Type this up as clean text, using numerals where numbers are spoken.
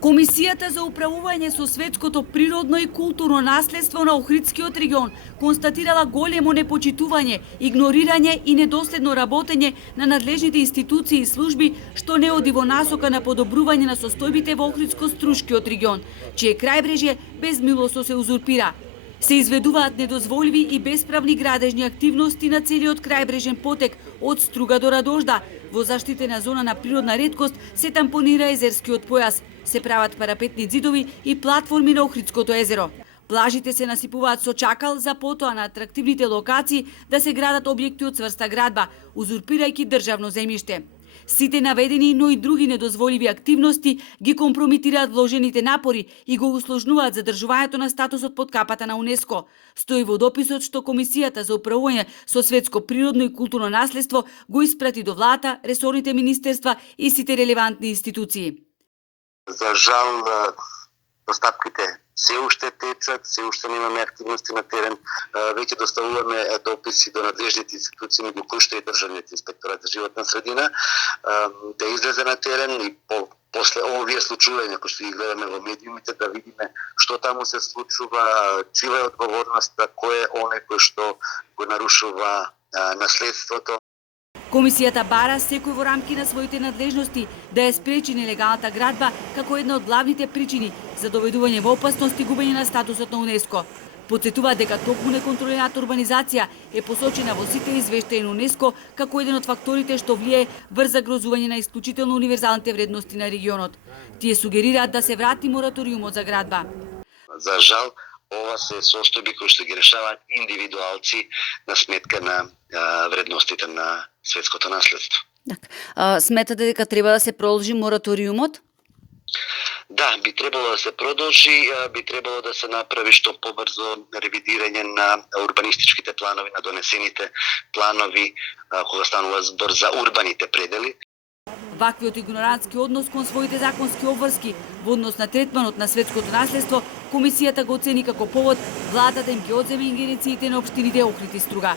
Комисијата за управување со светското природно и културно наследство на Охридскиот регион констатирала големо непочитување, игнорирање и недоследно работење на надлежните институции и служби, што не оди во насока на подобрување на состојбите во Охридско-Струшкиот регион, чие крајбрежје безмилосно се узурпира. Се изведуваат недозволиви и бесправни градежни активности на целиот крајбрежен потек од Струга до Радожда. Во заштитена зона на природна реткост се тампонира езерскиот појас, се прават парапетни ѕидови и платформи на Охридското езеро. Плажите се насипуваат со чакал за потоа на атрактивните локации да се градат објекти од цврста градба, узурпирајќи државно земјиште. Сите наведени, но и други недозволиви активности ги компромитираат вложените напори и го усложнуваат задржувањето на статусот под капата на УНЕСКО. Стои во дописот што Комисијата за управување со светско природно и културно наследство го испрати до владата, ресорните министерства и сите релевантни институции. За жал, постапките се уште течат, се уште немаме активности на терен. Веќе доставуваме дописи до надлежните институции, меѓу кои што и државниот инспекторат за животна средина, да излезе на терен и после овие случувања кои што ги гледаме во медиумите, да видиме што таму се случува, чија е одговорноста, кој е оној кој што го нарушува наследството. Комисијата бара секој во рамки на своите надлежности да ја спречи нелегалната градба како една од главните причини за доведување во опасност и губење на статусот на УНЕСКО. Потсетува дека токму неконтролираната урбанизација е посочена во сите извештаи на УНЕСКО како еден од факторите што влијае врз загрозување на исклучително универзалните вредности на регионот. Тие сугерираат да се врати мораториумот за градба. За жал, ова се состојби кои што ги решаваат индивидуалци на сметка на вредностите на светското наследство. Сметате дека треба да се продолжи мораториумот? Да, би требало да се продолжи, би требало да се направи што побрзо ревидирање на урбанистичките планови, на донесените планови, кога станува збор за урбаните предели. Ваквиот игнорантски однос кон своите законски обврски во однос на третманот на светското наследство, Комисијата го оцени како повод владата им ги одземе ингеренциите на општините Охрид и Струга.